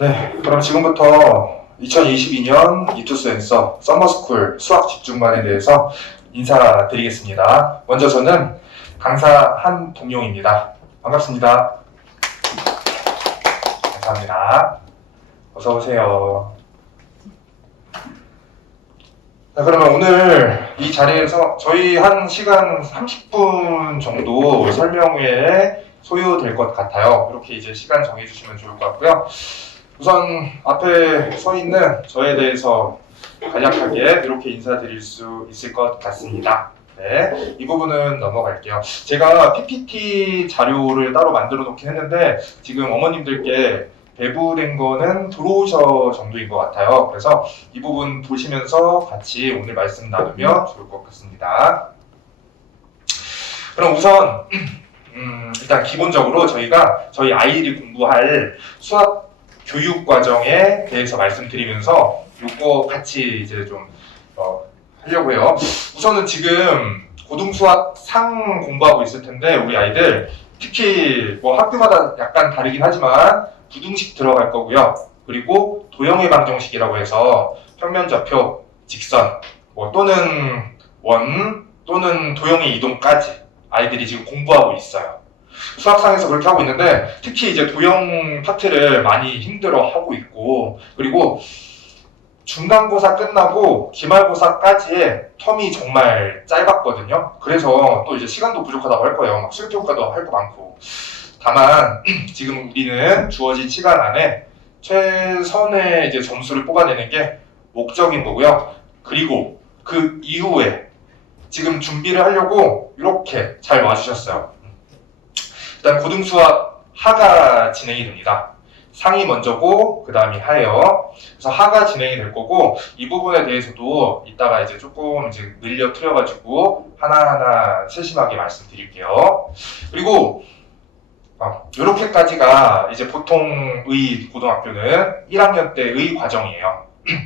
네, 그럼 지금부터 2022년 이투스 앤서 서머스쿨 수학 집중반에 대해서 인사드리겠습니다. 먼저 저는 강사 한동용입니다. 반갑습니다. 감사합니다. 어서 오세요. 자, 그러면 오늘 이 자리에서 저희 한 시간 30분 정도 설명회에 소요될 것 같아요. 이렇게 이제 시간 정해주시면 좋을 것 같고요. 우선 앞에 서 있는 저에 대해서 간략하게 이렇게 인사드릴 수 있을 것 같습니다. 네, 이 부분은 넘어갈게요. 제가 PPT 자료를 따로 만들어 놓긴 했는데 지금 어머님들께 배부된 거는 브로셔 정도인 것 같아요. 그래서 이 부분 보시면서 같이 오늘 말씀 나누면 좋을 것 같습니다. 그럼 우선 일단 기본적으로 저희가 저희 아이들이 공부할 수학 교육 과정에 대해서 말씀드리면서 요거 같이 이제 좀 하려고 해요. 우선은 지금 고등수학 상 공부하고 있을 텐데 우리 아이들 특히 뭐 학교마다 약간 다르긴 하지만 부등식 들어갈 거고요. 그리고 도형의 방정식이라고 해서 평면좌표, 직선 뭐 또는 원 또는 도형의 이동까지 아이들이 지금 공부하고 있어요. 수학상에서 그렇게 하고 있는데 특히 이제 도형 파트를 많이 힘들어하고 있고 그리고 중간고사 끝나고 기말고사까지의 텀이 정말 짧았거든요. 그래서 또 이제 시간도 부족하다고 할 거예요. 막 실기효과도 할 거 많고. 다만 지금 우리는 주어진 시간 안에 최선의 이제 점수를 뽑아내는 게 목적인 거고요. 그리고 그 이후에 지금 준비를 하려고 이렇게 잘 와주셨어요. 일단 고등수학 하가 진행이 됩니다. 상이 먼저고 그 다음이 하예요. 그래서 하가 진행이 될 거고 이 부분에 대해서도 이따가 이제 조금 이제 늘려 트려가지고 하나하나 세심하게 말씀드릴게요. 그리고 이렇게까지가 이제 보통의 고등학교는 1학년 때의 과정이에요.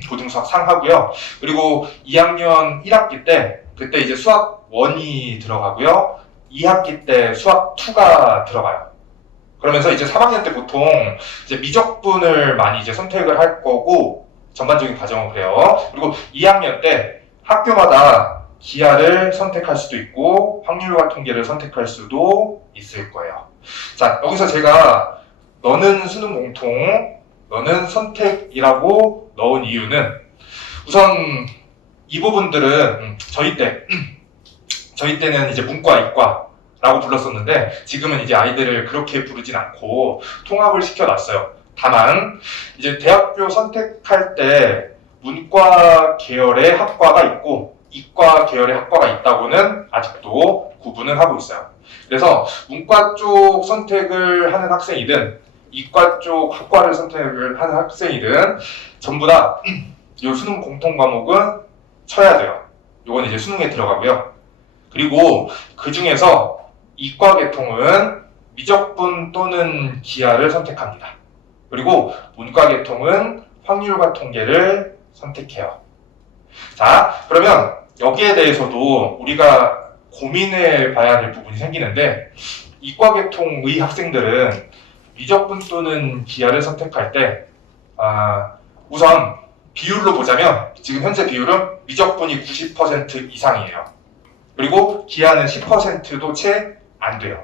고등수학 상하고요. 그리고 2학년 1학기 때 그때 이제 수학 1이 들어가고요. 2학기 때 수학 2가 들어가요. 그러면서 이제 3학년 때 보통 이제 미적분을 많이 이제 선택을 할 거고 전반적인 과정은 그래요. 그리고 2학년 때 학교마다 기하를 선택할 수도 있고 확률과 통계를 선택할 수도 있을 거예요. 자, 여기서 제가 너는 수능 공통, 너는 선택이라고 넣은 이유는 우선 이 부분들은 저희 때는 이제 문과, 이과라고 불렀었는데 지금은 이제 아이들을 그렇게 부르진 않고 통합을 시켜놨어요. 다만 이제 대학교 선택할 때 문과 계열의 학과가 있고 이과 계열의 학과가 있다고는 아직도 구분을 하고 있어요. 그래서 문과 쪽 선택을 하는 학생이든 이과 쪽 학과를 선택을 하는 학생이든 전부 다 이 수능 공통 과목은 쳐야 돼요. 이건 이제 수능에 들어가고요. 그리고 그 중에서 이과 계통은 미적분 또는 기하를 선택합니다. 그리고 문과 계통은 확률과 통계를 선택해요. 자, 그러면 여기에 대해서도 우리가 고민해 봐야 될 부분이 생기는데 이과 계통의 학생들은 미적분 또는 기하를 선택할 때 우선 비율로 보자면 지금 현재 비율은 미적분이 90% 이상이에요. 그리고 기하는 10%도 채 안 돼요.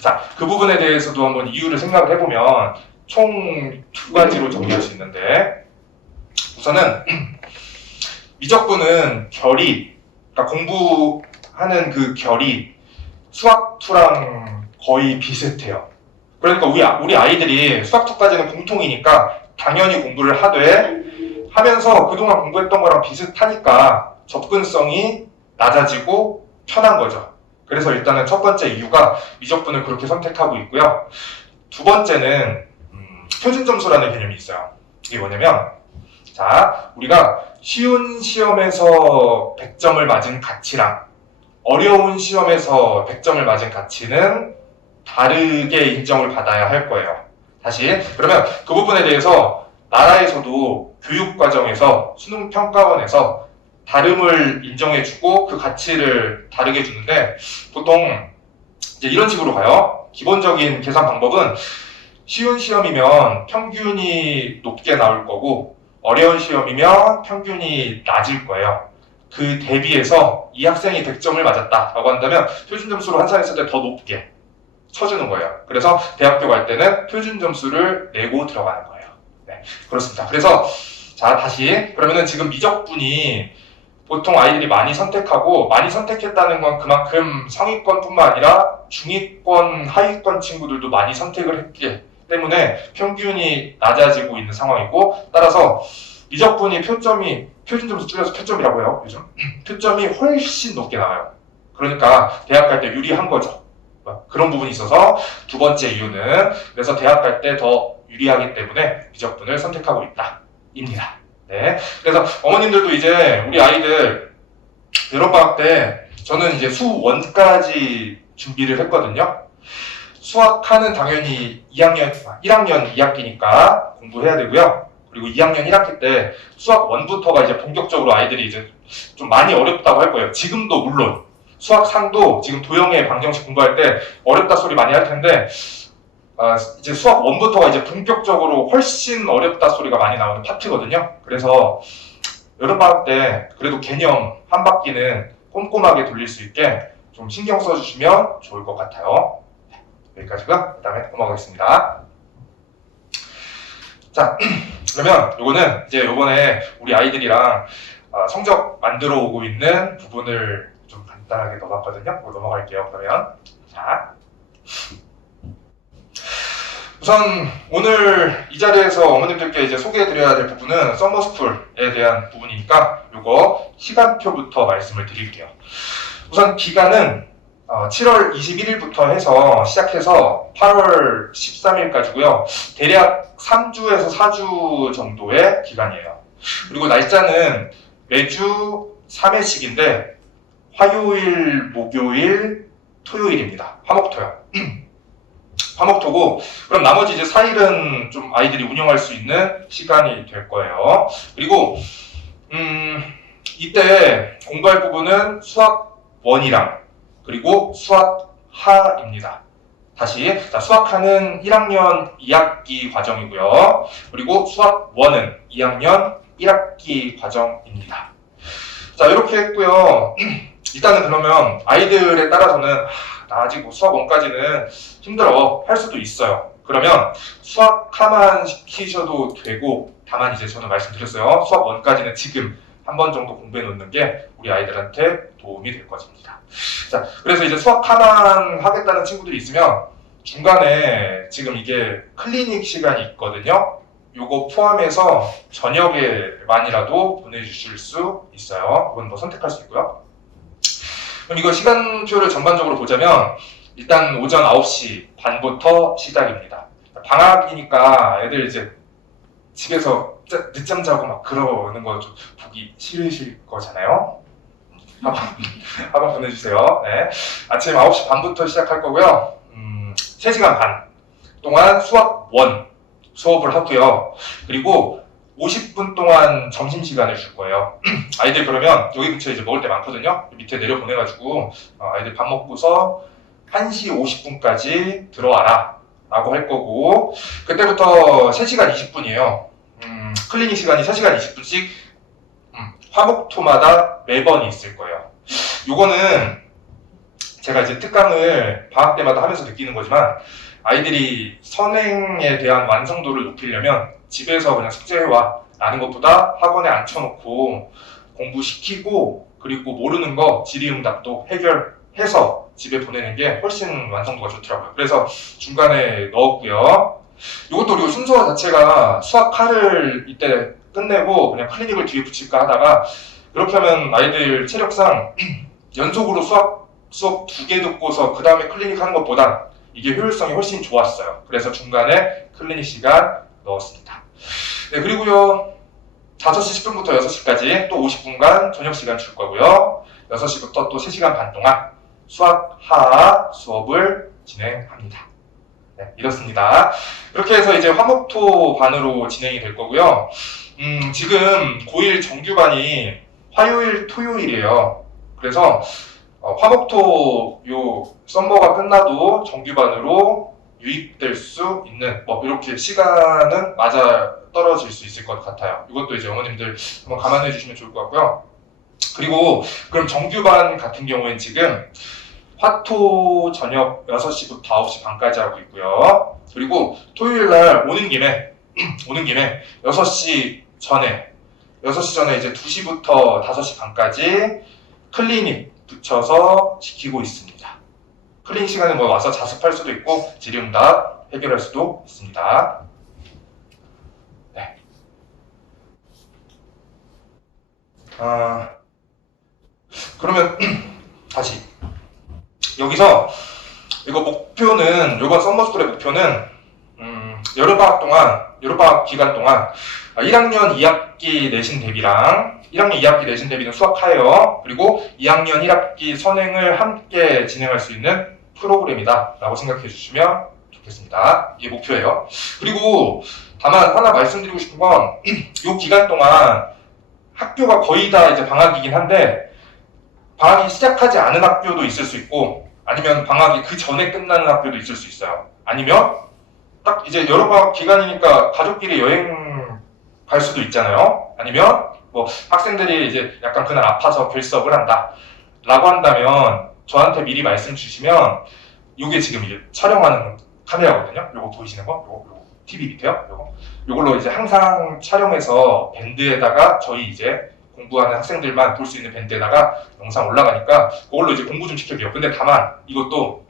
자, 그 부분에 대해서도 한번 이유를 생각을 해보면 총 두 가지로 정리할 수 있는데 우선은 미적분은 결이 그러니까 공부하는 그 결이 수학2랑 거의 비슷해요. 그러니까 우리 아이들이 수학2까지는 공통이니까 당연히 공부를 하면서 그동안 공부했던 거랑 비슷하니까 접근성이 낮아지고 편한 거죠. 그래서 일단은 첫 번째 이유가 미적분을 그렇게 선택하고 있고요. 두 번째는 표준 점수라는 개념이 있어요. 이게 뭐냐면 자, 우리가 쉬운 시험에서 100점을 맞은 가치랑 어려운 시험에서 100점을 맞은 가치는 다르게 인정을 받아야 할 거예요. 다시 그러면 그 부분에 대해서 나라에서도 교육과정에서 수능평가원에서 다름을 인정해주고 그 가치를 다르게 주는데 보통 이제 이런 식으로 가요. 기본적인 계산 방법은 쉬운 시험이면 평균이 높게 나올 거고 어려운 시험이면 평균이 낮을 거예요. 그 대비해서 이 학생이 100점을 맞았다라고 한다면 표준 점수로 환산했을 때 더 높게 쳐주는 거예요. 그래서 대학교 갈 때는 표준 점수를 내고 들어가는 거예요. 네, 그렇습니다. 그래서 자, 다시 그러면은 지금 미적분이 보통 아이들이 많이 선택하고 많이 선택했다는 건 그만큼 상위권뿐만 아니라 중위권, 하위권 친구들도 많이 선택을 했기 때문에 평균이 낮아지고 있는 상황이고, 따라서 미적분이 표준 점수 줄여서 표점이라고 해요. 요즘 표점이 훨씬 높게 나와요. 그러니까 대학 갈 때 유리한 거죠. 그런 부분이 있어서 두 번째 이유는 그래서 대학 갈 때 더 유리하기 때문에 미적분을 선택하고 있다 입니다. 네. 그래서 어머님들도 이제 우리 아이들 여름방학 때 저는 이제 수원까지 준비를 했거든요. 수학하는 당연히 1학년 2학기니까 공부해야 되고요. 그리고 2학년 1학기 때 수학 1부터가 이제 본격적으로 아이들이 이제 좀 많이 어렵다고 할 거예요. 지금도 물론 수학 상도 지금 도형의 방정식 공부할 때 어렵다 소리 많이 할 텐데 이제 수학 1부터가 이제 본격적으로 훨씬 어렵다 소리가 많이 나오는 파트거든요. 그래서 여름방학 때 그래도 개념 한 바퀴는 꼼꼼하게 돌릴 수 있게 좀 신경 써주시면 좋을 것 같아요. 여기까지고요. 그 다음에 넘어가겠습니다. 자, 그러면 요거는 이제 요번에 우리 아이들이랑 성적 만들어 오고 있는 부분을 좀 간단하게 넣어봤거든요. 넘어갈게요. 그러면 자, 우선 오늘 이 자리에서 어머님들께 이제 소개해드려야 될 부분은 썸머스쿨에 대한 부분이니까 요거 시간표부터 말씀을 드릴게요. 우선 기간은 7월 21일부터 해서 시작해서 8월 13일까지고요. 대략 3주에서 4주 정도의 기간이에요. 그리고 날짜는 매주 3회씩인데 화요일, 목요일, 토요일입니다. 화목토요. 화목토고, 그럼 나머지 이제 4일은 좀 아이들이 운영할 수 있는 시간이 될 거예요. 그리고 이때 공부할 부분은 수학 1이랑 그리고 수학 하입니다. 다시 수학하는 1학년 2학기 과정이고요. 그리고 수학 1은 2학년 1학기 과정입니다. 자, 이렇게 했고요. 일단은 그러면 아이들에 따라서는 나 아직 뭐 수학 1까지는 힘들어 할 수도 있어요. 그러면 수학 하만 시키셔도 되고, 다만 이제 저는 말씀드렸어요. 수학 1까지는 지금 한 번 정도 공부해 놓는 게 우리 아이들한테 도움이 될 것입니다. 자, 그래서 이제 수학 하만 하겠다는 친구들이 있으면 중간에 지금 이게 클리닉 시간이 있거든요. 요거 포함해서 저녁에만이라도 보내주실 수 있어요. 그건 뭐 선택할 수 있고요. 그럼 이거 시간표를 전반적으로 보자면 일단 오전 9시 반부터 시작입니다. 방학이니까 애들 이제 집에서 늦잠 자고 막 그러는 거 좀 보기 싫으실 거잖아요. 한번 보내주세요. 네. 아침 9시 반부터 시작할 거고요. 3시간 반 동안 수학 1 수업을 하고요. 그리고 50분 동안 점심시간을 줄 거예요. 아이들 그러면 여기 근처에 이제 먹을 때 많거든요. 밑에 내려보내가지고 아이들 밥 먹고서 1시 50분까지 들어와라 라고 할 거고, 그때부터 3시간 20분이에요. 클리닉 시간이 3시간 20분씩 화목토마다 매번 있을 거예요. 요거는 제가 이제 특강을 방학 때마다 하면서 느끼는 거지만 아이들이 선행에 대한 완성도를 높이려면 집에서 그냥 숙제해와 라는 것보다 학원에 앉혀놓고 공부시키고, 그리고 모르는 거 질의응답도 해결해서 집에 보내는 게 훨씬 완성도가 좋더라고요. 그래서 중간에 넣었고요. 이것도 그리고 순서 자체가 수학하를 이때 끝내고 그냥 클리닉을 뒤에 붙일까 하다가, 그렇게 하면 아이들 체력상 연속으로 수업 2개 듣고서 그 다음에 클리닉 하는 것보다 이게 효율성이 훨씬 좋았어요. 그래서 중간에 클리닉 시간 넣었습니다. 네, 그리고요 5시 10분부터 6시까지 또 50분간 저녁 시간 줄 거고요. 6시부터 또 3시간 반 동안 수학 하 수업을 진행합니다. 네, 이렇습니다. 이렇게 해서 이제 화목토 반으로 진행이 될 거고요. 지금 고1 정규반이 화요일, 토요일이에요. 그래서 화목토 요 썸머가 끝나도 정규반으로 유입될 수 있는 뭐 이렇게 시간은 맞아 떨어질 수 있을 것 같아요. 이것도 이제 어머님들 한번 감안해 주시면 좋을 것 같고요. 그리고 그럼 정규반 같은 경우엔 지금 화토 저녁 6시부터 9시 반까지 하고 있고요. 그리고 토요일날 오는 김에 6시 전에 이제 2시부터 5시 반까지 클리닉 붙여서 지키고 있습니다. 클리닉 시간에 뭐 와서 자습할 수도 있고 질의응답 해결할 수도 있습니다. 네. 그러면 다시 여기서 이거 목표는 이번 썸머스쿨의 목표는 여름방학 기간 동안 1학년 2학기 내신 대비랑 1학년 2학기 내신 대비는 수학하예요. 그리고 2학년 1학기 선행을 함께 진행할 수 있는 프로그램이다 라고 생각해 주시면 좋겠습니다. 이게 목표예요. 그리고 다만 하나 말씀드리고 싶은 건 이 기간 동안 학교가 거의 다 이제 방학이긴 한데 방학이 시작하지 않은 학교도 있을 수 있고 아니면 방학이 그 전에 끝나는 학교도 있을 수 있어요. 아니면 딱 이제 여름방학 기간이니까 가족끼리 여행 갈 수도 있잖아요. 아니면 뭐 학생들이 이제 약간 그날 아파서 결석을 한다 라고 한다면 저한테 미리 말씀 주시면 이게 지금 이제 촬영하는 카메라거든요. 요거 보이시는 거? 요거 TV 밑에요. 요걸로 이제 항상 촬영해서 밴드에다가 저희 이제 공부하는 학생들만 볼 수 있는 밴드에다가 영상 올라가니까 그걸로 이제 공부 좀 시켜줘요. 근데 다만 이것도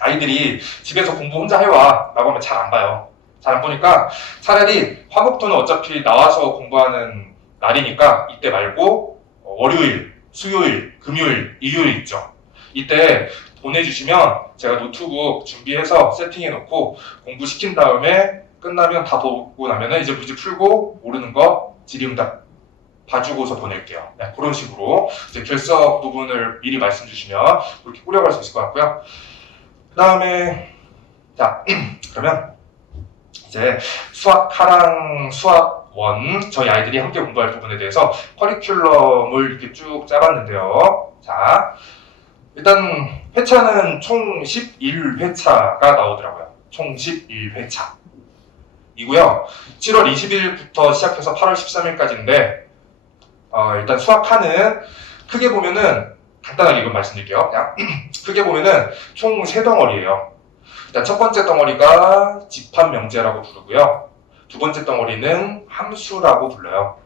아이들이 집에서 공부 혼자 해와 라고 하면 잘 안 봐요. 잘 안 보니까 차라리 화목토는 어차피 나와서 공부하는 날이니까 이때 말고 월요일, 수요일, 금요일, 일요일 있죠. 이때 보내주시면 제가 노트북 준비해서 세팅해놓고 공부시킨 다음에 끝나면 다 보고 나면은 이제 문제 풀고 모르는 거 질의응답 봐주고서 보낼게요. 네, 그런 식으로 이제 결석 부분을 미리 말씀 주시면 그렇게 꾸려갈 수 있을 것 같고요. 그 다음에 자 그러면 이제 수학하랑 수학원 저희 아이들이 함께 공부할 부분에 대해서 커리큘럼을 이렇게 쭉 짜봤는데요. 자 일단 회차는 총 11회차가 나오더라고요. 총 11회차 이고요. 7월 20일부터 시작해서 8월 13일까지인데 일단 수학하는 크게 보면은 간단하게 이건 말씀드릴게요. 그냥 크게 보면은 총 3덩어리예요. 일단 첫 번째 덩어리가 집합명제라고 부르고요. 두 번째 덩어리는 함수라고 불러요.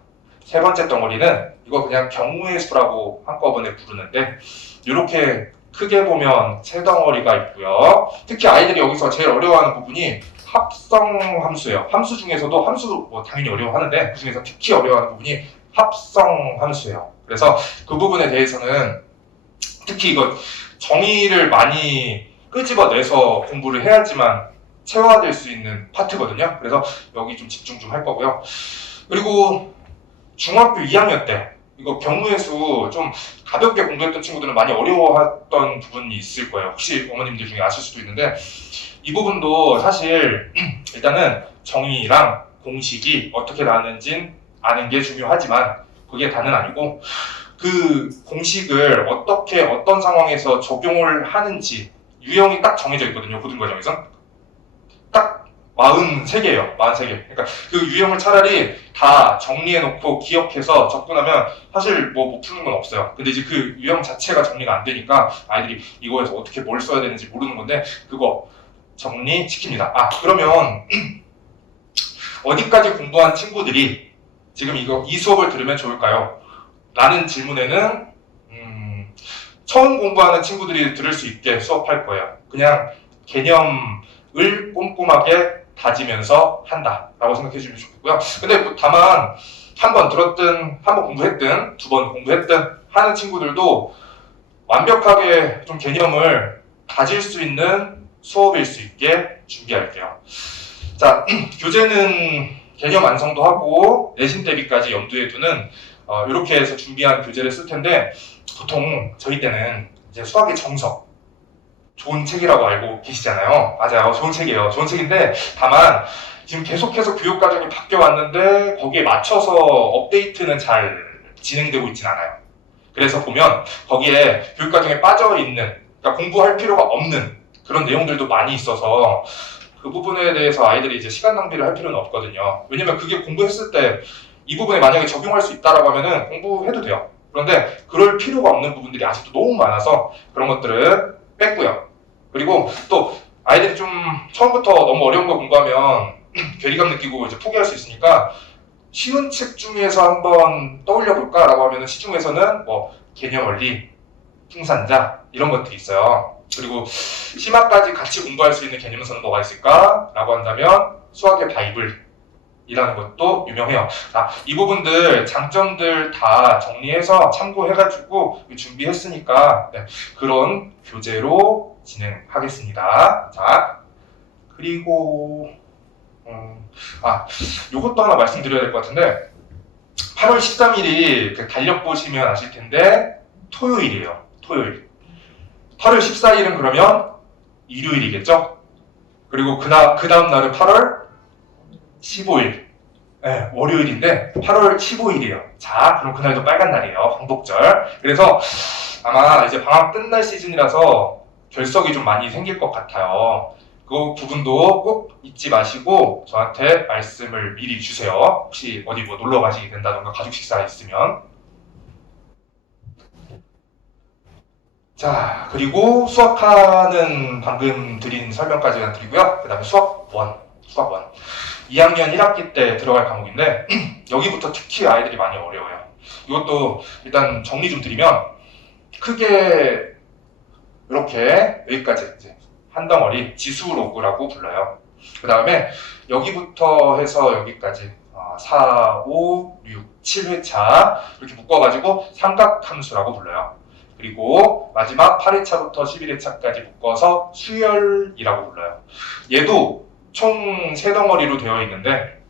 세 번째 덩어리는 이거 그냥 경우의 수라고 한꺼번에 부르는데 이렇게 크게 보면 3덩어리가 있고요. 특히 아이들이 여기서 제일 어려워하는 부분이 합성함수예요. 함수 중에서도 함수 뭐 당연히 어려워하는데 그 중에서 특히 어려워하는 부분이 합성함수예요. 그래서 그 부분에 대해서는 특히 이거 정의를 많이 끄집어내서 공부를 해야지만 체화될 수 있는 파트거든요. 그래서 여기 좀 집중 좀 할 거고요. 그리고 중학교 2학년 때 이거 경우의 수 좀 가볍게 공부했던 친구들은 많이 어려워했던 부분이 있을 거예요. 혹시 어머님들 중에 아실 수도 있는데 이 부분도 사실 일단은 정의랑 공식이 어떻게 나왔는지 아는 게 중요하지만 그게 다는 아니고 그 공식을 어떻게 어떤 상황에서 적용을 하는지 유형이 딱 정해져 있거든요. 고등과정에선 딱 43개예요. 43개. 그러니까 그 유형을 차라리 다 정리해놓고 기억해서 적분하면 사실 뭐 못 푸는 건 없어요. 근데 이제 그 유형 자체가 정리가 안 되니까 아이들이 이거에서 어떻게 뭘 써야 되는지 모르는 건데 그거 정리시킵니다. 그러면 어디까지 공부한 친구들이 지금 이 수업을 들으면 좋을까요? 라는 질문에는 처음 공부하는 친구들이 들을 수 있게 수업할 거예요. 그냥 개념을 꼼꼼하게 다지면서 한다 라고 생각해 주시면 좋겠고요. 근데 다만 한 번 들었든 한 번 공부했든 두 번 공부했든 하는 친구들도 완벽하게 좀 개념을 다질 수 있는 수업일 수 있게 준비할게요. 자, 교재는 개념 완성도 하고 내신 대비까지 염두에 두는 이렇게 해서 준비한 교재를 쓸 텐데 보통 저희 때는 이제 수학의 정석 좋은 책이라고 알고 계시잖아요. 맞아요. 좋은 책이에요. 좋은 책인데 다만 지금 계속해서 교육과정이 바뀌어 왔는데 거기에 맞춰서 업데이트는 잘 진행되고 있진 않아요. 그래서 보면 거기에 교육과정에 빠져있는 그러니까 공부할 필요가 없는 그런 내용들도 많이 있어서 그 부분에 대해서 아이들이 이제 시간 낭비를 할 필요는 없거든요. 왜냐면 그게 공부했을 때 이 부분에 만약에 적용할 수 있다라고 하면은 공부해도 돼요. 그런데 그럴 필요가 없는 부분들이 아직도 너무 많아서 그런 것들은 뺐고요. 그리고 또 아이들이 좀 처음부터 너무 어려운 거 공부하면 괴리감 느끼고 이제 포기할 수 있으니까 쉬운 책 중에서 한번 떠올려 볼까라고 하면은 시중에서는 뭐 개념 원리, 풍산자 이런 것들이 있어요. 그리고 심화까지 같이 공부할 수 있는 개념서는 뭐가 있을까라고 한다면 수학의 바이블이라는 것도 유명해요. 이 부분들 장점들 다 정리해서 참고해가지고 준비했으니까 네, 그런 교재로 진행하겠습니다. 자, 그리고 요것도 하나 말씀드려야 될 것 같은데 8월 13일이 그 달력 보시면 아실 텐데 토요일이에요. 토요일. 8월 14일은 그러면 일요일이겠죠? 그리고 그 다음 날은 8월 15일. 네, 월요일인데 8월 15일이에요. 자, 그럼 그날도 빨간 날이에요. 광복절. 그래서 아마 이제 방학 끝날 시즌이라서 결석이 좀 많이 생길 것 같아요. 그 부분도 꼭 잊지 마시고 저한테 말씀을 미리 주세요. 혹시 어디 뭐 놀러 가시게 된다던가 가족 식사 있으면. 자, 그리고 수학하는 방금 드린 설명까지만 드리고요. 그 다음에 수학 1. 2학년 1학기 때 들어갈 과목인데 여기부터 특히 아이들이 많이 어려워요. 이것도 일단 정리 좀 드리면 크게 이렇게 여기까지 이제 한 덩어리 지수로그라고 불러요. 그 다음에 여기부터 해서 여기까지 4, 5, 6, 7회차 이렇게 묶어가지고 삼각함수라고 불러요. 그리고 마지막 8회차부터 11회차까지 묶어서 수열이라고 불러요. 얘도 총 3덩어리로 되어 있는데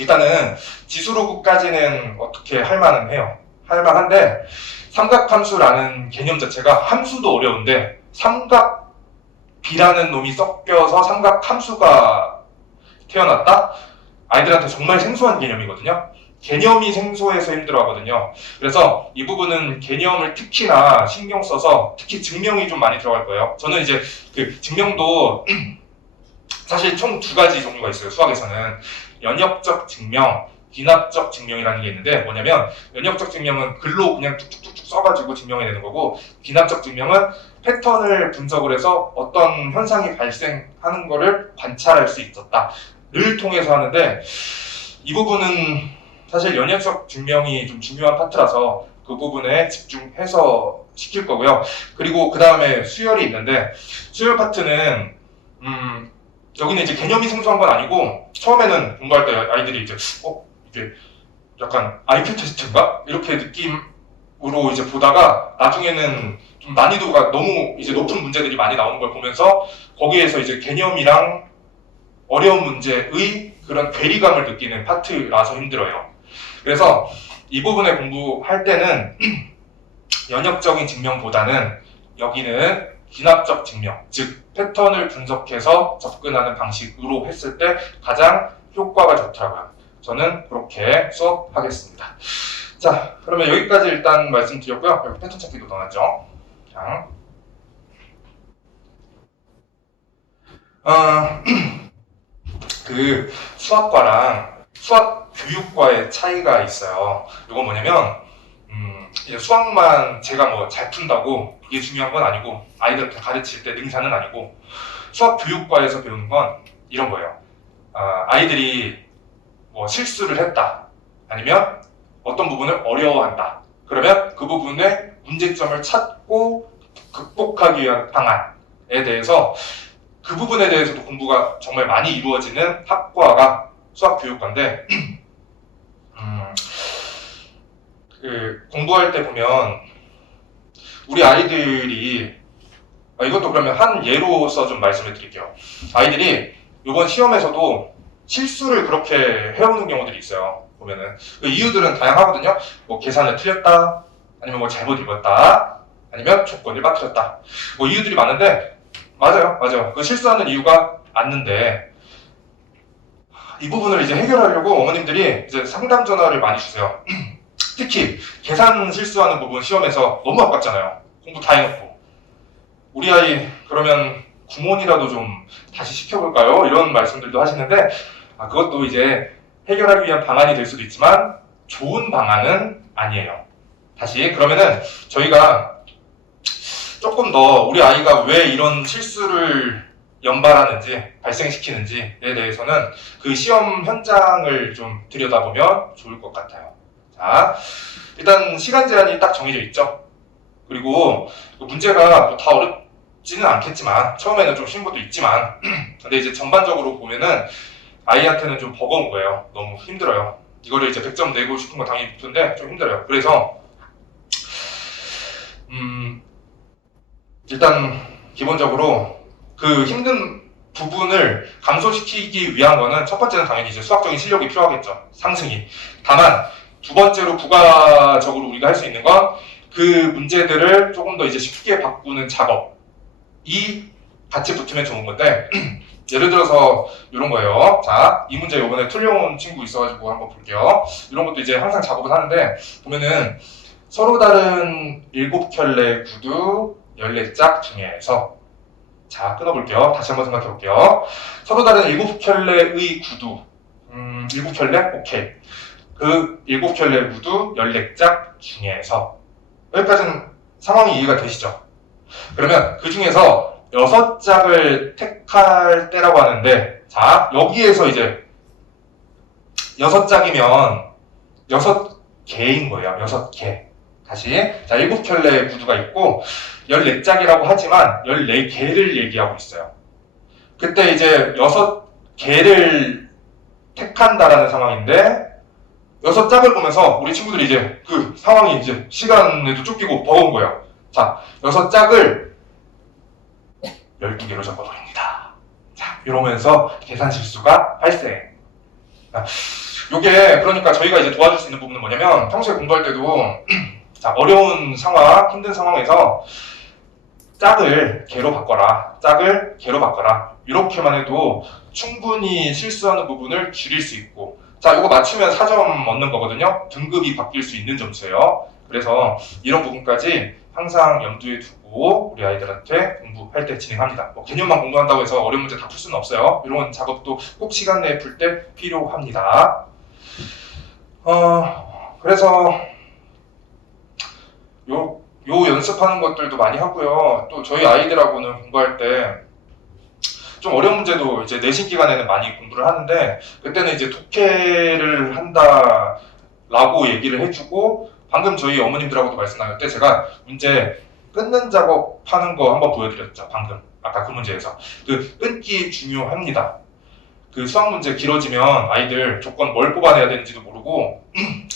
일단은 지수로그까지는 어떻게 할만은 해요. 할만한데 삼각함수라는 개념 자체가 함수도 어려운데 삼각비라는 놈이 섞여서 삼각함수가 태어났다? 아이들한테 정말 생소한 개념이거든요. 개념이 생소해서 힘들어하거든요. 그래서 이 부분은 개념을 특히나 신경 써서 특히 증명이 좀 많이 들어갈 거예요. 저는 이제 그 증명도 사실 총 2가지 종류가 있어요. 수학에서는 연역적 증명, 귀납적 증명이라는 게 있는데 뭐냐면 연역적 증명은 글로 그냥 뚝뚝뚝 써가지고 증명해내는 거고 귀납적 증명은 패턴을 분석을 해서 어떤 현상이 발생하는 거를 관찰할 수 있었다를 통해서 하는데 이 부분은 사실 연역적 증명이 좀 중요한 파트라서 그 부분에 집중해서 시킬 거고요. 그리고 그 다음에 수열이 있는데 수열 파트는 여기는 이제 개념이 생소한 건 아니고 처음에는 공부할 때 아이들이 이제 이게 약간 IQ 테스트인가? 이렇게 느낌으로 이제 보다가 나중에는 좀 난이도가 너무 이제 높은 문제들이 많이 나오는 걸 보면서 거기에서 이제 개념이랑 어려운 문제의 그런 괴리감을 느끼는 파트라서 힘들어요. 그래서 이 부분에 공부할 때는 연역적인 증명보다는 여기는 귀납적 증명, 즉 패턴을 분석해서 접근하는 방식으로 했을 때 가장 효과가 좋더라고요. 저는 그렇게 수업하겠습니다. 자, 그러면 여기까지 일단 말씀드렸고요. 여기 패턴 찾기도 넣어놨죠. 자, 그 수학과랑 수학 교육과의 차이가 있어요. 이건 뭐냐면 이제 수학만 제가 뭐 잘 푼다고 그게 중요한 건 아니고 아이들한테 가르칠 때 능사는 아니고 수학 교육과에서 배우는 건 이런 거예요. 아이들이 뭐 실수를 했다 아니면 어떤 부분을 어려워한다 그러면 그 부분의 문제점을 찾고 극복하기 위한 방안에 대해서 그 부분에 대해서도 공부가 정말 많이 이루어지는 학과가 수학교육과인데 그 공부할 때 보면 우리 아이들이 이것도 그러면 한 예로서 좀 말씀을 드릴게요. 아이들이 이번 시험에서도 실수를 그렇게 해오는 경우들이 있어요. 보면은 그 이유들은 다양하거든요. 뭐 계산을 틀렸다, 아니면 뭐 잘못 읽었다, 아니면 조건을 빠뜨렸다. 뭐 이유들이 많은데 맞아요. 그 실수하는 이유가 맞는데 이 부분을 이제 해결하려고 어머님들이 이제 상담 전화를 많이 주세요. 특히 계산 실수하는 부분 시험에서 너무 아깝잖아요. 공부 다 해놓고 우리 아이 그러면 구몬이라도 좀 다시 시켜볼까요? 이런 말씀들도 하시는데 그것도 이제 해결하기 위한 방안이 될 수도 있지만 좋은 방안은 아니에요. 다시 그러면은 저희가 조금 더 우리 아이가 왜 이런 실수를 연발하는지 발생시키는지에 대해서는 그 시험 현장을 좀 들여다보면 좋을 것 같아요. 자, 일단 시간 제한이 딱 정해져 있죠. 그리고 문제가 뭐 다 어렵지는 않겠지만 처음에는 좀 쉬운 것도 있지만 근데 이제 전반적으로 보면은 아이한테는 좀 버거운 거예요. 너무 힘들어요. 이거를 이제 100점 내고 싶은 건 당연히 좋은데 좀 힘들어요. 그래서 일단 기본적으로 그 힘든 부분을 감소시키기 위한 거는 첫 번째는 당연히 이제 수학적인 실력이 필요하겠죠. 상승이. 다만 두 번째로 부가적으로 우리가 할 수 있는 건 그 문제들을 조금 더 이제 쉽게 바꾸는 작업이 같이 붙으면 좋은 건데 예를 들어서 이런 거예요. 자, 이 문제 이번에 틀려온 친구 있어가지고 한번 볼게요. 이런 것도 이제 항상 작업을 하는데 보면은 서로 다른 7켤레 구두 14짝 중에서 자, 끊어볼게요. 다시 한번 생각해 볼게요. 서로 다른 7켤레의 구두 7켤레? 오케이. 그 7켤레 구두 14짝 중에서 여기까지는 상황이 이해가 되시죠? 그러면 그 중에서 6짝을 택할 때라고 하는데 자, 여기에서 이제 6짝이면 6개인 거예요. 6개. 다시. 자, 7켤레 구두가 있고 14짝이라고 하지만 14개를 얘기하고 있어요. 그때 이제 6개를 택한다라는 상황인데 6짝을 보면서 우리 친구들이 이제 그 상황이 이제 시간에도 쫓기고 버거운 거예요. 자, 6짝을 12개로 접어버립니다. 자, 이러면서 계산 실수가 발생. 요게 그러니까 저희가 이제 도와줄 수 있는 부분은 뭐냐면 평소에 공부할 때도 자, 어려운 상황, 힘든 상황에서 짝을 개로 바꿔라. 짝을 개로 바꿔라. 이렇게만 해도 충분히 실수하는 부분을 줄일 수 있고 자, 이거 맞추면 4점 얻는 거거든요. 등급이 바뀔 수 있는 점수예요. 그래서 이런 부분까지 항상 염두에 두고 우리 아이들한테 공부할 때 진행합니다. 뭐 개념만 공부한다고 해서 어려운 문제 다 풀 수는 없어요. 이런 작업도 꼭 시간 내에 풀 때 필요합니다. 그래서 요 연습하는 것들도 많이 하고요. 또 저희 아이들하고는 공부할 때 좀 어려운 문제도 이제 내신 기간에는 많이 공부를 하는데 그때는 이제 독해를 한다라고 얘기를 해주고 방금 저희 어머님들하고도 말씀 나눌 때 제가 문제 끊는 작업하는 거 한번 보여드렸죠. 방금 아까 그 문제에서 그 끊기 중요합니다. 그 수학 문제 길어지면 아이들 조건 뭘 뽑아내야 되는지도 모르고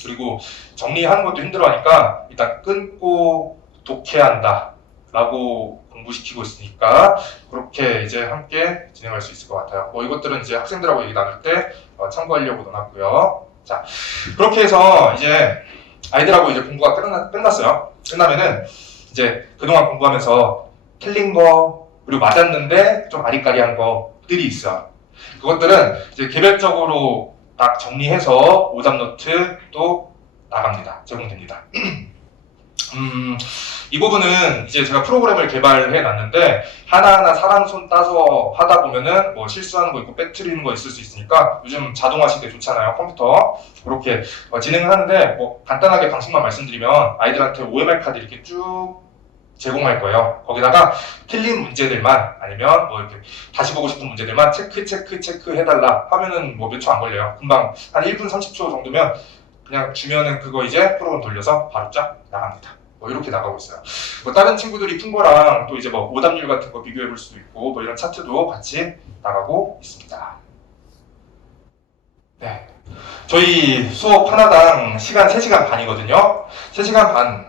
그리고 정리하는 것도 힘들어하니까 일단 끊고 독해한다 라고 공부시키고 있으니까 그렇게 이제 함께 진행할 수 있을 것 같아요. 뭐 이것들은 이제 학생들하고 얘기 나눌 때 참고하려고 넣어놨고요. 자, 그렇게 해서 이제 아이들하고 이제 공부가 끝났어요. 끝나면은 이제 그동안 공부하면서 틀린 거 그리고 맞았는데 좀 아리까리한 것들이 있어요. 그것들은 이제 개별적으로 딱 정리해서 오답 노트 또 나갑니다. 제공됩니다. 이 부분은 이제 제가 프로그램을 개발해 놨는데 하나하나 사람 손 따서 하다 보면은 뭐 실수하는 거 있고 빼트리는 거 있을 수 있으니까 요즘 자동화 시대 좋잖아요. 컴퓨터 그렇게 진행을 하는데 뭐 간단하게 방식만 말씀드리면 아이들한테 OMR 카드 이렇게 쭉 제공할 거예요. 거기다가 틀린 문제들만 아니면 뭐 이렇게 다시 보고 싶은 문제들만 체크 해달라 하면은 뭐 몇 초 안 걸려요. 금방 한 1분 30초 정도면 그냥 주면은 그거 이제 프로그램 돌려서 바로 쫙 나갑니다. 뭐 이렇게 나가고 있어요. 뭐 다른 친구들이 푼 거랑 또 이제 뭐 오답률 같은 거 비교해 볼 수도 있고 뭐 이런 차트도 같이 나가고 있습니다. 네. 저희 수업 하나당 시간 3시간 반이거든요. 3시간 반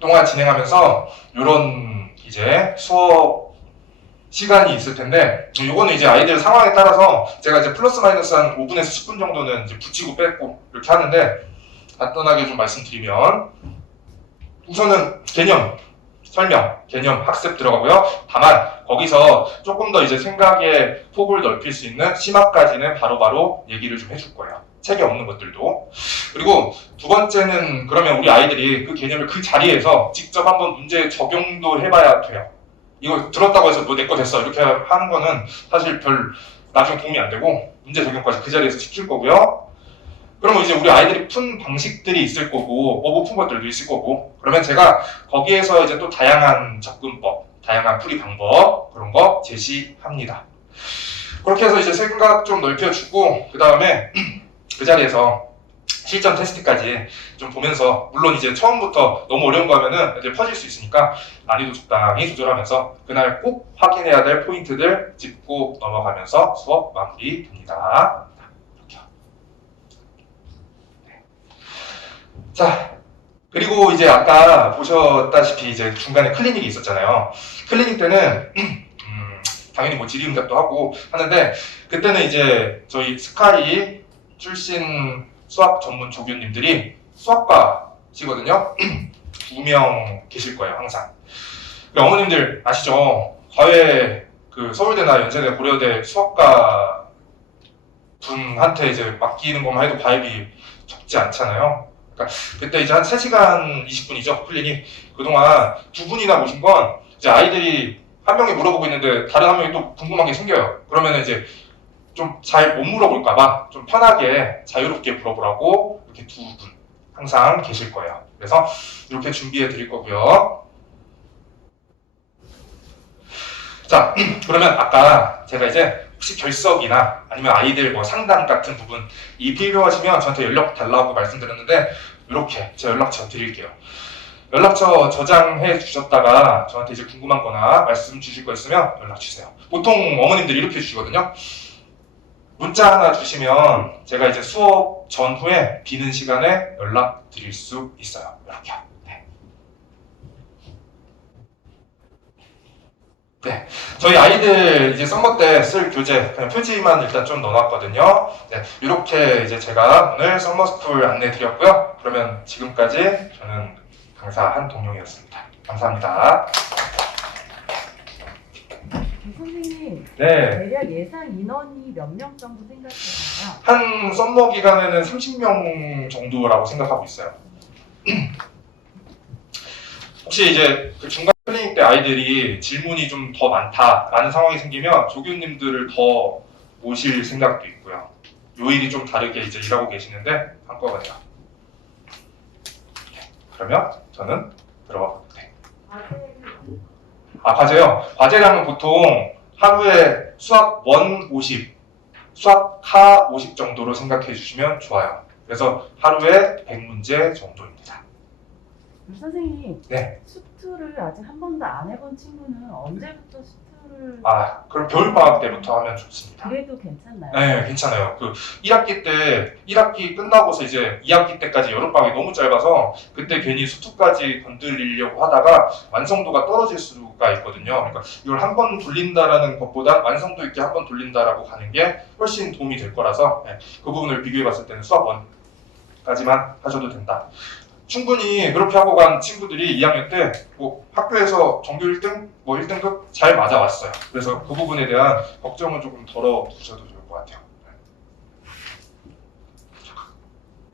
동안 진행하면서 이런 이제 수업 시간이 있을 텐데 요거는 이제 아이들 상황에 따라서 제가 이제 플러스 마이너스 한 5분에서 10분 정도는 이제 붙이고 뺐고 이렇게 하는데 간단하게 좀 말씀드리면 우선은 개념 설명, 개념 학습 들어가고요. 다만 거기서 조금 더 이제 생각의 폭을 넓힐 수 있는 심화까지는 바로바로 얘기를 좀 해줄 거예요. 책에 없는 것들도. 그리고 두 번째는 그러면 우리 아이들이 그 개념을 그 자리에서 직접 한번 문제 적용도 해봐야 돼요. 이거 들었다고 해서 너 내 거 됐어 이렇게 하는 거는 사실 별 나중에 도움이 안 되고 문제 적용까지 그 자리에서 시킬 거고요. 그러면 이제 우리 아이들이 푼 방식들이 있을 거고 뭐 못 푼 것들도 있을 거고 그러면 제가 거기에서 이제 또 다양한 접근법, 다양한 풀이 방법 그런 거 제시합니다. 그렇게 해서 이제 생각 좀 넓혀주고 그 다음에 그 자리에서 실전 테스트까지 좀 보면서 물론 이제 처음부터 너무 어려운 거 하면은 애들 퍼질 수 있으니까 난이도 적당히 조절하면서 그날 꼭 확인해야 될 포인트들 짚고 넘어가면서 수업 마무리됩니다. 이렇게. 자, 그리고 이제 아까 보셨다시피 이제 중간에 클리닉이 있었잖아요. 클리닉 때는 당연히 뭐 질의응답도 하고 하는데 그때는 이제 저희 스카이 출신 수학 전문 조교님들이 수학과시거든요. 2명 계실 거예요, 항상. 어머님들 아시죠? 과외 그 서울대나 연세대 고려대 수학과 분한테 이제 맡기는 것만 해도 과외비 적지 않잖아요. 그러니까 그때 이제 한 3시간 20분이죠, 클리닉. 그동안 2분이나 모신 건 이제 아이들이 한 명이 물어보고 있는데 다른 한 명이 또 궁금한 게 생겨요. 그러면 이제 좀 잘 못 물어볼까봐 좀 편하게 자유롭게 물어보라고 이렇게 2분 항상 계실 거예요. 그래서 이렇게 준비해 드릴 거고요. 자, 그러면 아까 제가 이제 혹시 결석이나 아니면 아이들 뭐 상담 같은 부분이 필요하시면 저한테 연락 달라고 말씀드렸는데 이렇게 제 연락처 드릴게요. 연락처 저장해 주셨다가 저한테 이제 궁금한 거나 말씀 주실 거 있으면 연락 주세요. 보통 어머님들이 이렇게 주시거든요. 문자 하나 주시면 제가 이제 수업 전후에 비는 시간에 연락 드릴 수 있어요. 이렇게요. 네. 네. 저희 아이들 이제 썸머 때 쓸 교재 그냥 표지만 일단 좀 넣어놨거든요. 네. 이렇게 이제 제가 오늘 썸머스쿨 안내 드렸고요. 그러면 지금까지 저는 강사 한동용이었습니다. 감사합니다. 선생님, 네. 대략 예상 인원이 몇 명 정도 생각하나요? 한 썸머 기간에는 30명 정도라고 생각하고 있어요. 혹시 이제 그 중간 클리닉 때 아이들이 질문이 좀 더 많다라는 상황이 생기면 조교님들을 더 모실 생각도 있고요. 요일이 좀 다르게 이제 일하고 계시는데 한꺼번에요. 그러면 저는 들어가 볼게요. 과제요? 과제량은 보통 하루에 수학 원 50, 수학 하 50 정도로 생각해 주시면 좋아요. 그래서 하루에 100문제 정도입니다. 선생님, 네. 수투를 아직 한 번도 안 해본 친구는 언제부터 수투를 그럼 겨울방학 때부터 하면 좋습니다. 그래도 괜찮나요? 네, 괜찮아요. 그 1학기 때 1학기 끝나고서 이제 2학기 때까지 여름방학이 너무 짧아서 그때 괜히 수투까지 건드리려고 하다가 완성도가 떨어질 수가 있거든요. 그러니까 이걸 한 번 돌린다라는 것보다 완성도 있게 한 번 돌린다라고 가는 게 훨씬 도움이 될 거라서 그 부분을 비교해 봤을 때는 수학 1까지만 하셔도 된다. 충분히 그렇게 하고 간 친구들이 2학년 때 뭐 학교에서 전교 1등, 뭐 1등급 잘 맞아왔어요. 그래서 그 부분에 대한 걱정은 조금 덜어 두셔도 좋을 것 같아요.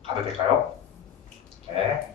가도 될까요? 네.